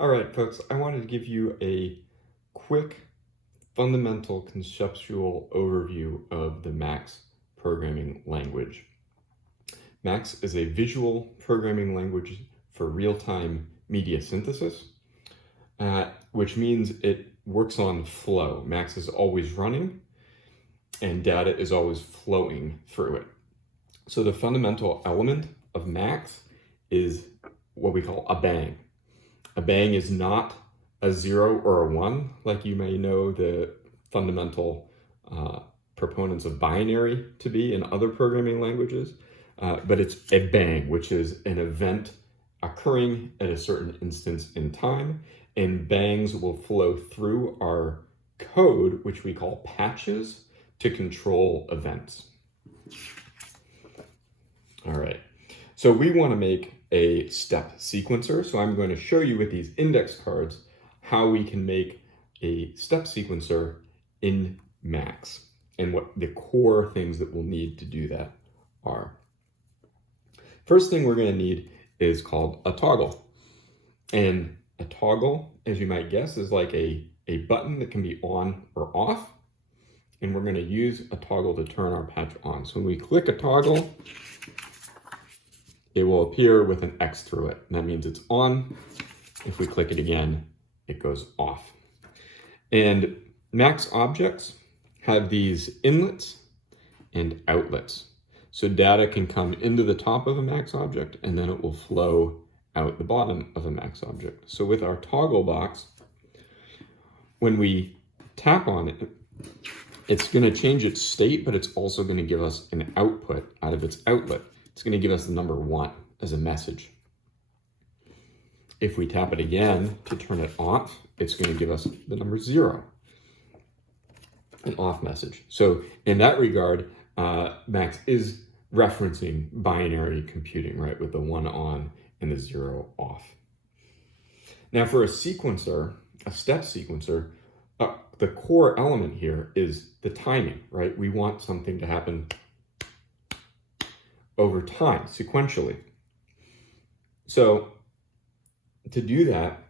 All right, folks, I wanted to give you a quick fundamental conceptual overview of the Max programming language. Max is a visual programming language for real-time media synthesis, which means it works on flow. Max is always running and data is always flowing through it. So the fundamental element of Max is what we call a bang. A bang is not a 0 or a 1, like you may know the fundamental proponents of binary to be in other programming languages, but it's a bang, which is an event occurring at a certain instance in time, and bangs will flow through our code, which we call patches, to control events. All right, so we want to make a step sequencer. So I'm going to show you with these index cards how we can make a step sequencer in Max and what the core things that we'll need to do that are. First thing we're going to need is called a toggle. And a toggle, as you might guess, is like a button that can be on or off. And we're going to use a toggle to turn our patch on. So when we click a toggle, it will appear with an X through it. And that means it's on. If we click it again, it goes off. And Max objects have these inlets and outlets. So data can come into the top of a Max object and then it will flow out the bottom of a Max object. So with our toggle box, when we tap on it, it's going to change its state, but it's also going to give us an output out of its outlet. It's going to give us the number 1 as a message. If we tap it again to turn it off, it's going to give us the number 0, an off message. So in that regard, Max is referencing binary computing, right, with the 1 on and the 0 off. Now for a sequencer, a step sequencer, the core element here is the timing, right? We want something to happen over time, sequentially. So to do that,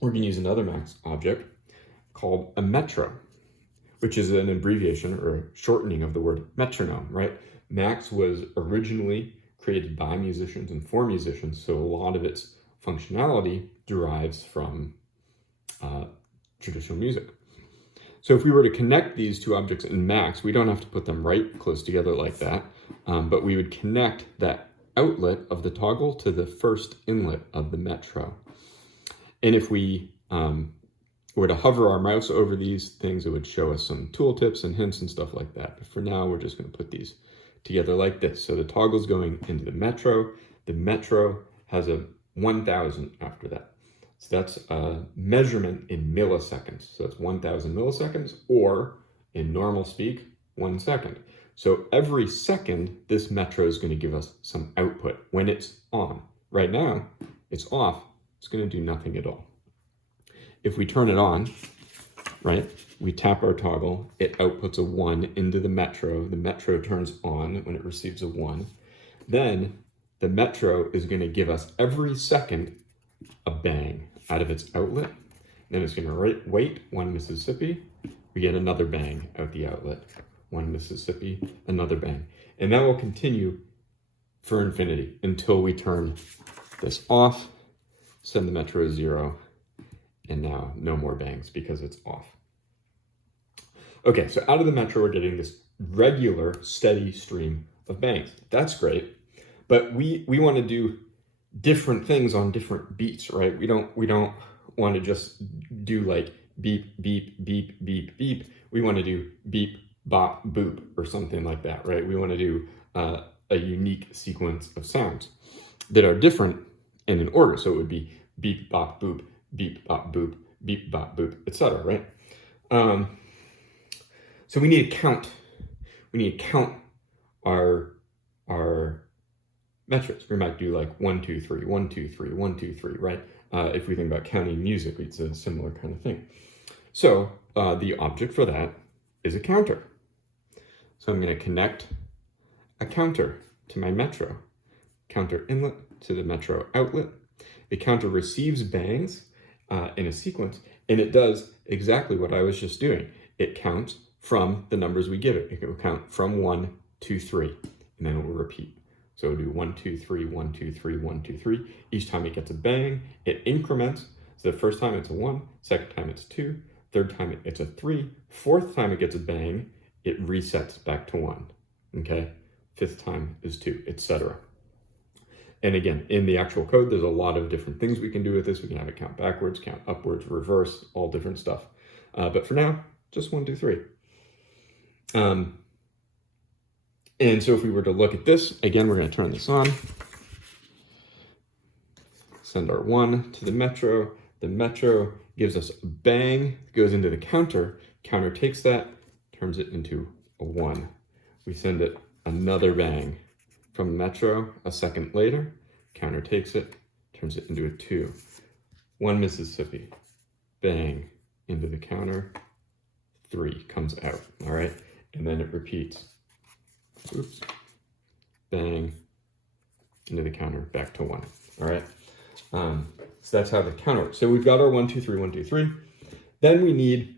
we're going to use another Max object called a metro, which is an abbreviation or a shortening of the word metronome, right? Max was originally created by musicians and for musicians, so a lot of its functionality derives from traditional music. So if we were to connect these two objects in Max, we don't have to put them right close together like that, but we would connect that outlet of the toggle to the first inlet of the metro. And if we were to hover our mouse over these things, it would show us some tooltips and hints and stuff like that. But for now, we're just going to put these together like this. So the toggle's going into the metro. The metro has a 1000 after that. So that's a measurement in milliseconds. So it's 1000 milliseconds, or in normal speak, 1 second. So every second, this metro is going to give us some output when it's on. Right now, it's off. It's going to do nothing at all. If we turn it on, right, we tap our toggle, it outputs a 1 into the metro. The metro turns on when it receives a 1. Then the metro is going to give us every second a bang out of its outlet. Then it's going to wait 1 Mississippi. We get another bang out the outlet. 1 Mississippi, another bang. And that will continue for infinity until we turn this off, send the metro to 0, and now no more bangs because it's off. Okay, so out of the metro, we're getting this regular, steady stream of bangs. That's great, but we want to do different things on different beats, right? We don't want to just do like beep, beep, beep, beep, beep. We want to do beep, bop, boop, or something like that, right? We want to do a unique sequence of sounds that are different and in order. So it would be beep, bop, boop, beep, bop, boop, beep, bop, boop, etc., right? So we need to count. We need to count our metrics. We might do like 1, 2, 3, 1, 2, 3, 1, 2, 3, right? If we think about counting music, it's a similar kind of thing. So the object for that is a counter. So I'm going to connect a counter to my metro. Counter inlet to the metro outlet. The counter receives bangs, in a sequence, and it does exactly what I was just doing. It counts from the numbers we give it. It will count from 1 to 3, and then it will repeat. So it'll do 1, 2, 3, 1, 2, 3, 1, 2, 3. Each time it gets a bang, it increments. So the first time it's a 1, second time it's 2, third time it's a 3, fourth time it gets a bang, it resets back to 1. Okay? Fifth time is 2, etc. And again, in the actual code, there's a lot of different things we can do with this. We can have it count backwards, count upwards, reverse, all different stuff. But for now, just 1, 2, 3. And so if we were to look at this, again, we're going to turn this on. Send our 1 to the metro. The metro gives us a bang, goes into the counter. Counter takes that, turns it into a 1. We send it another bang from metro a second later. Counter takes it, turns it into a 2. 1 Mississippi, bang, into the counter, 3 comes out, all right? And then it repeats. Oops, bang, into the counter, back to 1, all right? So that's how the counter works. So we've got our 1, 2, 3, 1, 2, 3. Then we need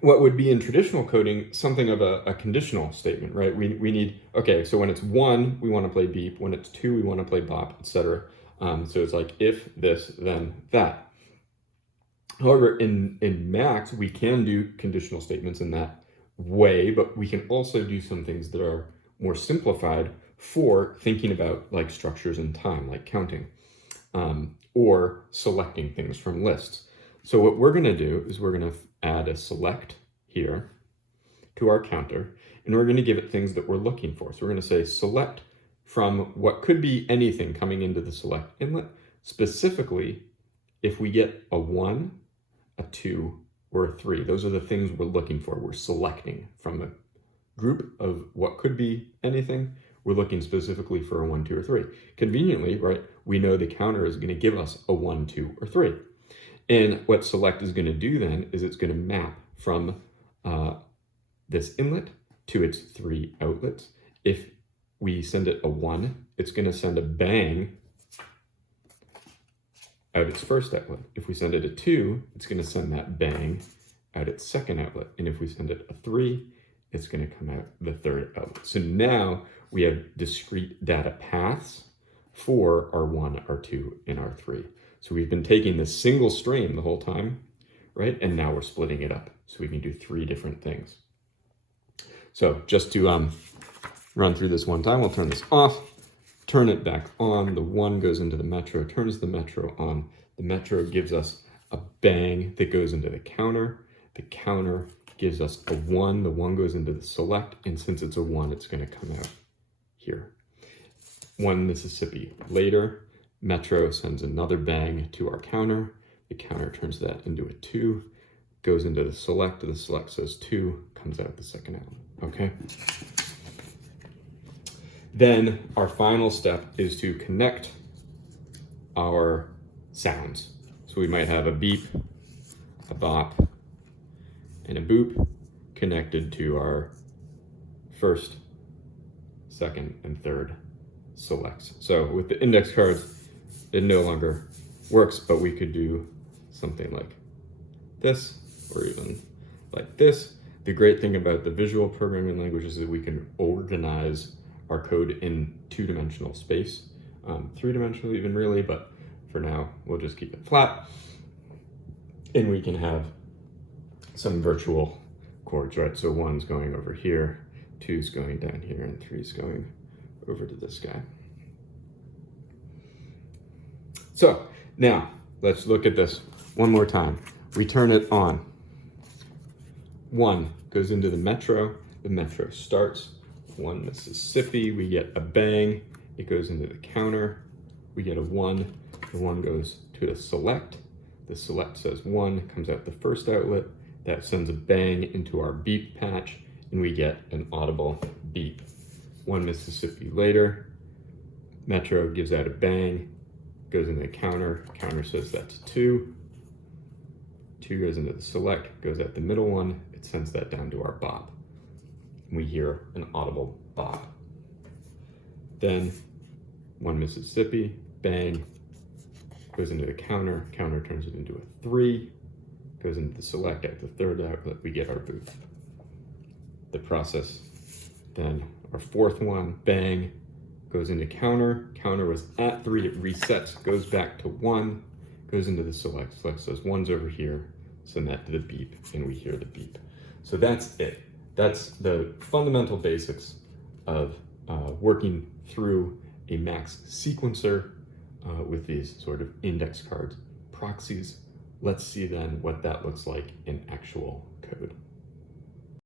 what would be in traditional coding, something of a conditional statement, right? We need, okay, so when it's 1, we want to play beep. When it's 2, we want to play bop, etc. So it's like if this, then that. However, in Max, we can do conditional statements in that way, but we can also do some things that are more simplified for thinking about like structures in time, like counting, or selecting things from lists. So what we're going to do is we're going to add a select here to our counter, and we're going to give it things that we're looking for. So we're going to say select from what could be anything coming into the select inlet, specifically if we get a 1, a 2, or a 3. Those are the things we're looking for. We're selecting from a group of what could be anything. We're looking specifically for a 1, 2, or 3. Conveniently, right, we know the counter is going to give us a 1, 2, or 3. And what select is going to do then is it's going to map from this inlet to its 3 outlets. If we send it a 1, it's going to send a bang out its first outlet. If we send it a 2, it's going to send that bang out its second outlet. And if we send it a 3, it's going to come out the third outlet. So now we have discrete data paths for our 1, our 2, and our 3. So we've been taking this single stream the whole time, right? And now we're splitting it up. So we can do 3 different things. So just to run through this one time, we'll turn this off, turn it back on. The 1 goes into the metro, turns the metro on. The metro gives us a bang that goes into the counter. The counter gives us a 1. The 1 goes into the select. And since it's a 1, it's going to come out here. 1 Mississippi later. Metro sends another bang to our counter. The counter turns that into a 2, goes into the select says 2, comes out the second outlet, okay? Then our final step is to connect our sounds. So we might have a beep, a bop, and a boop connected to our first, second, and third selects. So with the index cards, it no longer works, but we could do something like this, or even like this. The great thing about the visual programming language is that we can organize our code in 2-dimensional space, 3-dimensional even really, but for now, we'll just keep it flat. And we can have some virtual chords, right? So 1's going over here, 2's going down here, and 3's going over to this guy. So now let's look at this one more time. We turn it on. 1 goes into the metro starts. 1 Mississippi, we get a bang. It goes into the counter. We get a 1. The 1 goes to the select. The select says 1, comes out the first outlet. That sends a bang into our beep patch, and we get an audible beep. 1 Mississippi later, metro gives out a bang. Goes into the counter says that's 2. 2 goes into the select, goes at the middle one, it sends that down to our bop. We hear an audible bop. Then 1 Mississippi, bang, goes into the counter, counter turns it into a 3, goes into the select at the third outlet, we get our booth. The process, then our fourth one, bang, goes into counter, counter was at 3, it resets, goes back to 1, goes into the select, select says 1's over here, send that to the beep, and we hear the beep. So that's it. That's the fundamental basics of working through a max sequencer with these sort of index cards, proxies. Let's see then what that looks like in actual code.